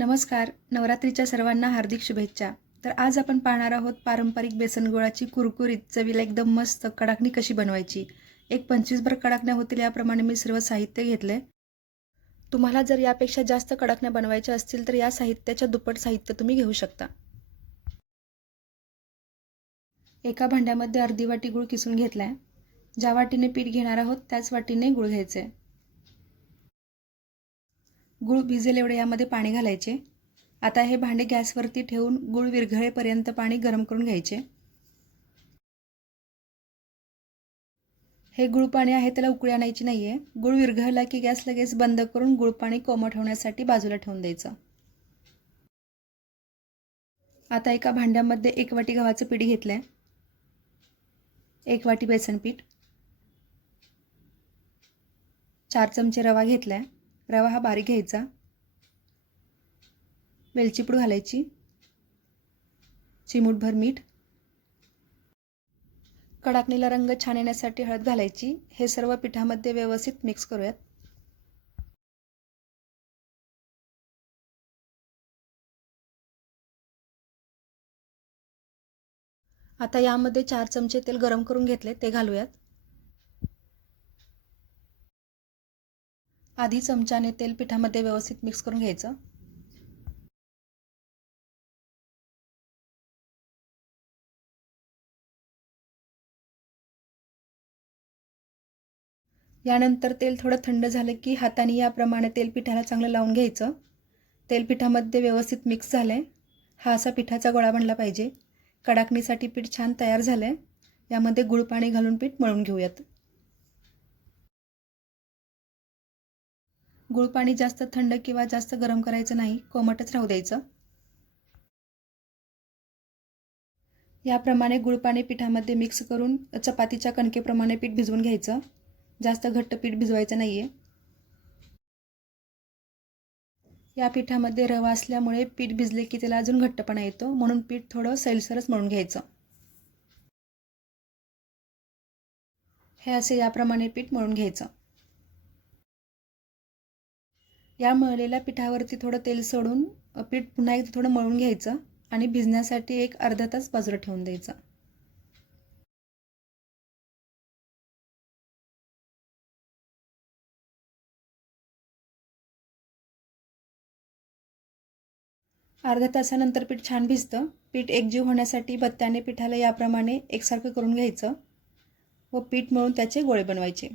नमस्कार. नवरात्रीच्या सर्वांना हार्दिक शुभेच्छा. तर आज आपण पाहणार आहोत पारंपरिक बेसन गुळाची कुरकुरीत चवीला एकदम मस्त कडाकणी कशी बनवायची? एक पंचवीसभर कडाकण्या होतील याप्रमाणे मी सर्व साहित्य घेतले तुम्हाला जर यापेक्षा जास्त कडाकण्या बनवायच्या असतील तर या साहित्याच्या दुप्पट साहित्य तुम्ही घेऊ शकता. एका भांड्यामध्ये अर्धी वाटी गुळ किसून घेतला आहे ज्या वाटीने पीठ घेणार आहोत त्याच वाटीने गुळ घ्यायचे गुळ भिजेल एवढे यामध्ये पाणी घालायचे. आता हे भांडे गॅसवरती ठेवून गुळ विरघळेपर्यंत पाणी गरम करून घ्यायचे. हे गुळ पाणी आहे त्याला उकळी आणायची नाही आहे गुळ विरघळला की गॅस लगेच बंद करून गुळ पाणी कोमट होण्यासाठी बाजूला ठेवून द्यायचं. आता एका भांड्यामध्ये एक वाटी गव्हाचं पीठ घेतलं आहे एक वाटी बेसन पीठ. चार चमचे रवा घेतला आहे रवा हा बारीक घ्यायचा. वेलची पूड घालायची. चिमूटभर मीठ. कडाकणीला रंग छान येण्यासाठी हळद घालायची. हे सर्व पिठामध्ये व्यवस्थित मिक्स करूयात. आता यामध्ये चार चमचे तेल गरम करून घेतले ते घालूयात. आधी चमच्याने तेल पिठामध्ये व्यवस्थित मिक्स करून घ्यायचं. यानंतर तेल थोडं थंड झालं की हाताने याप्रमाणे तेल पिठाला चांगलं लावून घ्यायचं. तेल पिठामध्ये व्यवस्थित मिक्स झालं आहे हा असा पिठाचा गोळा बनला पाहिजे. कडाकणीसाठी पीठ छान तयार झालं आहे यामध्ये गुळपाणी घालून पीठ मळून घेऊयात. गुळपाणी जास्त थंड किंवा जास्त गरम करायचं नाही कोमटच राहू द्यायचं. याप्रमाणे गुळपाणी पिठामध्ये मिक्स करून चपातीच्या कणकेप्रमाणे पीठ भिजवून घ्यायचं. जास्त घट्ट पीठ भिजवायचं नाही आहे या पिठामध्ये रवा असल्यामुळे पीठ भिजले की त्याला अजून घट्टपणा येतो म्हणून पीठ थोडं सैलसरच मळून घ्यायचं. हे असे याप्रमाणे पीठ मळून घ्यायचं. या मळलेल्या पिठावरती थोडं तेल सोडून पीठ पुन्हा एकदा थोडं मळून घ्यायचं आणि भिजण्यासाठी एक अर्धा तास बाजूला ठेवून द्यायचं. अर्ध्या तासानंतर पीठ छान भिजतं. पीठ एकजीव होण्यासाठी बत्त्याने पिठाला याप्रमाणे एकसारखं करून घ्यायचं व पीठ मळून त्याचे गोळे बनवायचे.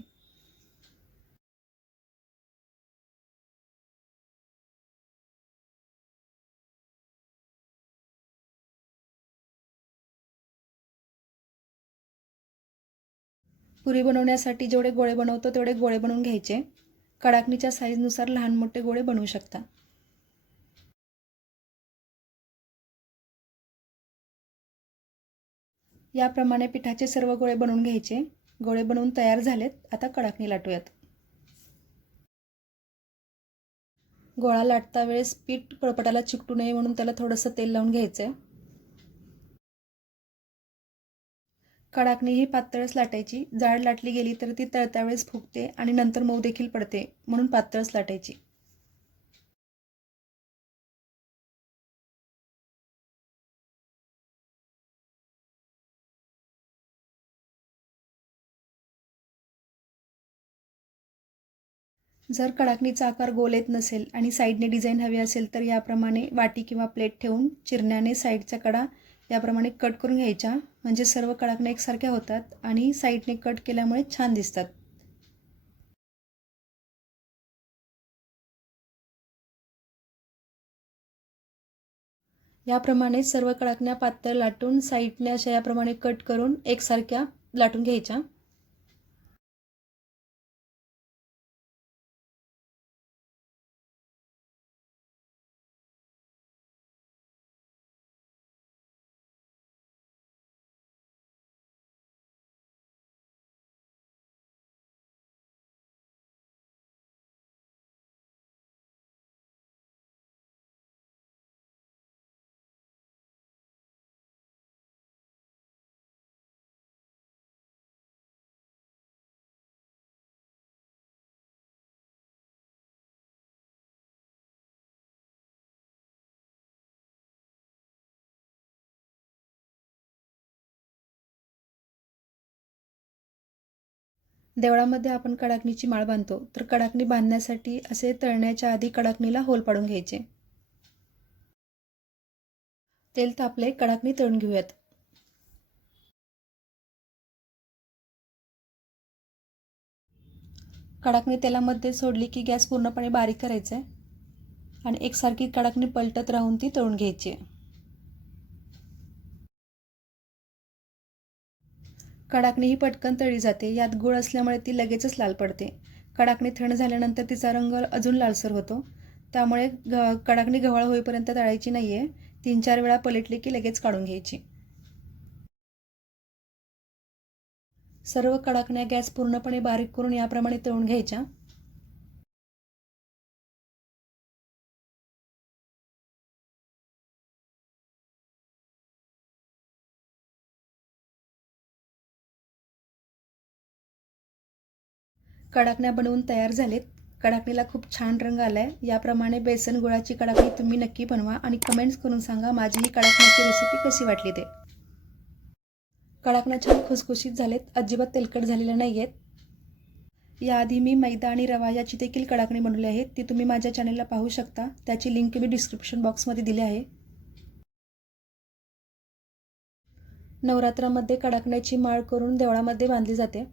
पुरी बनवण्यासाठी जेवढे गोळे बनवतो तेवढे गोळे बनवून घ्यायचे. कडाकणीच्या साईजनुसार लहान मोठे गोळे बनवू शकता. याप्रमाणे पिठाचे सर्व गोळे बनवून घ्यायचे. गोळे बनवून तयार झालेत. आता कडाकणी लाटूयात. गोळा लाटता वेळेस पीठ पळपटाला चिकटू नये म्हणून त्याला थोडंसं तेल लावून घ्यायचं आहे कडाकणी ही पातळच लाटायची. जाड लाटली गेली तर ती तळत्यावेळेस फुगते आणि नंतर मऊ देखील पडते म्हणून पातळच लाटायची. जर कडाकणीचा आकार गोल येत नसेल आणि साईडने डिझाईन हवी असेल तर याप्रमाणे वाटी किंवा प्लेट ठेवून चिरण्याने साईडचा कडा याप्रमाणे कट करून घ्यायच्या. म्हणजे सर्व कडाकण्या एकसारख्या होतात आणि साईडने कट केल्यामुळे छान दिसतात. याप्रमाणे सर्व कडाकण्या पातळ लाटून साईडने अशा याप्रमाणे कट करून एकसारख्या लाटून घ्यायच्या. देवळामध्ये आपण कडाकणीची माळ बांधतो तर कडाकणी बांधण्यासाठी असे तळण्याच्या आधी कडाकणीला होल पाडून घ्यायचे. तेल तापले कडाकणी तळून घेऊयात. कडाकणी तेलामध्ये सोडली की गॅस पूर्णपणे बारीक करायचा आहे आणि एकसारखी कडाकणी पलटत राहून ती तळून घ्यायची आहे. कडाकणी ही पटकन तळी जाते. यात गूळ असल्यामुळे ती लगेचच लाल पडते. कडाकणी थंड झाल्यानंतर तिचा रंग अजून लालसर होतो. त्यामुळे ग कडाकणी गव्हाळ होईपर्यंत तळायची नाही आहे तीन चार वेळा पलटली की लगेच काढून घ्यायची. सर्व कडाकण्या गॅस पूर्णपणे बारीक करून याप्रमाणे तळून घ्यायच्या. कडाकण्या बनवून तयार झालेत. कडाकणीला खूप छान रंग आला आहे याप्रमाणे बेसन गुळाची कडाकणी तुम्ही नक्की बनवा आणि कमेंट्स करून सांगा माझी ही कडाकण्याची रेसिपी कशी वाटली ते. कडाकण्या छान खुसखुशीत झालेत. अजिबात तेलकट झालेल्या नाही आहेत याआधी मी मैदा आणि रवा याची देखील कडाकणी बनवली आहे. ती तुम्ही माझ्या चॅनलला पाहू शकता. त्याची लिंक मी डिस्क्रिप्शन बॉक्समध्ये दिली आहे. नवरात्रामध्ये कडाकण्याची माळ करून देवळामध्ये बांधली जाते.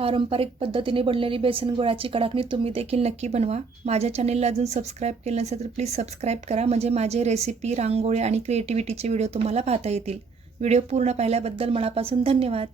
पारंपरिक पद्धतीने बनलेली बेसन गुळाची कडाकणी तुम्ही देखील नक्की बनवा. माझ्या चॅनेलला अजून सबस्क्राईब केलं नसेल तर प्लीज सबस्क्राईब करा. म्हणजे माझे रेसिपी रांगोळी आणि क्रिएटिव्हिटीचे व्हिडिओ तुम्हाला पाहता येतील. व्हिडिओ पूर्ण पाहिल्याबद्दल मनापासून धन्यवाद.